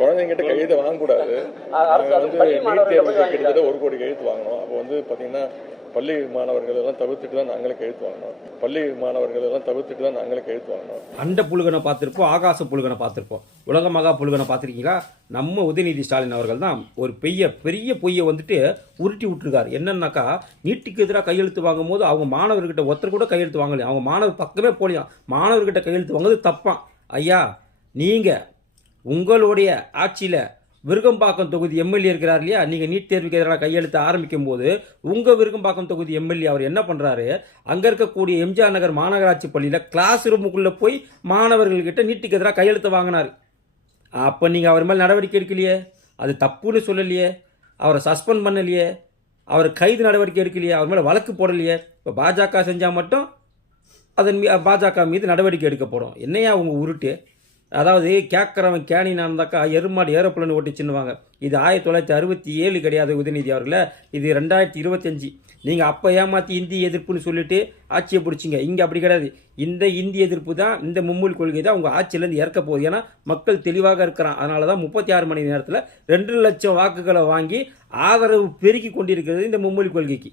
குழந்தைங்கிட்ட கையெழுத்து வாங்கக்கூடாது. நீட் தேர்வுக்கு கிட்டத்தட்ட 1 கோடி கையெழுத்து வாங்கணும். அப்போ பார்த்தீங்கன்னா பள்ளி மாணவர்கள் எல்லாம் தவிர்த்துட்டு தான் நாங்களே கையெழுத்து வாங்கணும். அண்ட புழுகனை பார்த்துருப்போம், ஆகாச புழுகனை பார்த்துருப்போம், உலக மகா புழுகனை பார்த்துருக்கீங்களா? நம்ம உதயநிதி ஸ்டாலின் அவர்கள் தான் ஒரு பெரிய பொய்யை உருட்டி விட்டுருக்காரு. என்னன்னாக்கா, நீட்டுக்கு எதிராக கையெழுத்து வாங்கும் போது அவங்க மாணவர்கிட்ட ஒருத்தர் கூட கையெழுத்து வாங்கலையா, அவங்க மாணவர் பக்கமே போலியாம். மாணவர்கிட்ட கையெழுத்து வாங்குறது தப்பான். ஐயா, நீங்கள் உங்களுடைய ஆட்சியில் விருகம்பாக்கம் தொகுதி எம்எல்ஏ இருக்கிறார் இல்லையா, நீங்கள் நீட் தேர்வுக்கு எதிராக கையெழுத்து ஆரம்பிக்கும் போது உங்கள் விருகம்பாக்கம் தொகுதி எம்எல்ஏ அவர் என்ன பண்ணுறாரு, அங்கே இருக்கக்கூடிய எம்ஜிஆர் நகர் மாநகராட்சி பள்ளியில் கிளாஸ் ரூமுக்குள்ளே போய் மாணவர்கள்கிட்ட நீட்டுக்கு எதிராக கையெழுத்து வாங்கினார். அப்போ நீங்கள் அவர் மேலே நடவடிக்கை எடுக்கலையே, அது தப்புன்னு சொல்லலையே, அவரை சஸ்பெண்ட் பண்ணலையே, அவர் கைது நடவடிக்கை எடுக்கலையே, அவர் மேலே வழக்கு போடலையே. இப்போ பாஜக செஞ்சால் மட்டும் அதன் பாஜக மீது நடவடிக்கை எடுக்கப்படும். என்னையா உங்கள் உருட்டு? அதாவது கேட்குறவன் கேணினா இருந்தாக்கா எருமாடு ஏரோப்ளேன் ஓட்டிச்சுன்னுவாங்க. இது 1967 கிடையாது உதயநிதி அவர்களே, இது 2025. நீங்கள் அப்போ ஏமாற்றி இந்திய எதிர்ப்புன்னு சொல்லிட்டு ஆட்சியை பிடிச்சிங்க. இங்கே அப்படி கிடையாது. இந்த இந்திய எதிர்ப்பு தான், இந்த மும்மொழி கொள்கை தான் உங்கள் ஆட்சியிலேருந்து இறக்க போகுது. ஏன்னா மக்கள் தெளிவாக இருக்கிறான். அதனால தான் 36 மணி நேரத்தில் 2 லட்சம் வாக்குகளை வாங்கி ஆதரவு பெருக்கி கொண்டிருக்கிறது இந்த மும்மொழி கொள்கைக்கு.